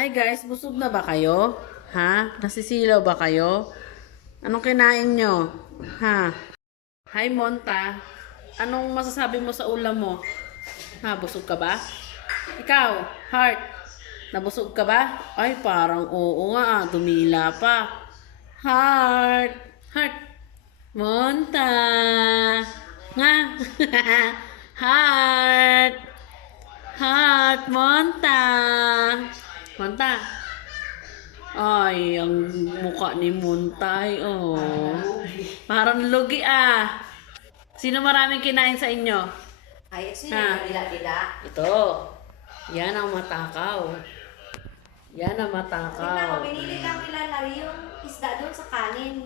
Hi guys, busog na ba kayo? Ha? Nasisilaw ba kayo? Anong kinain nyo? Ha? Hi Monta, anong masasabi mo sa ulam mo? Ha, busog ka ba? Ikaw, Heart, nabusog ka ba? Ay, parang oo nga, dumila pa. Heart, Heart, Monta, nga. Heart, Heart, Monta. Monta. Ay, ang mukha ni Montay, oh. Parang lugi ah. Sino maraming kinain sa inyo? Ay, sino Ha? yung dila-dila? Ito. Yan ang matakaw. Yan ang Tingnan mo, matakaw. binili lang nila na yung isda doon sa kanin.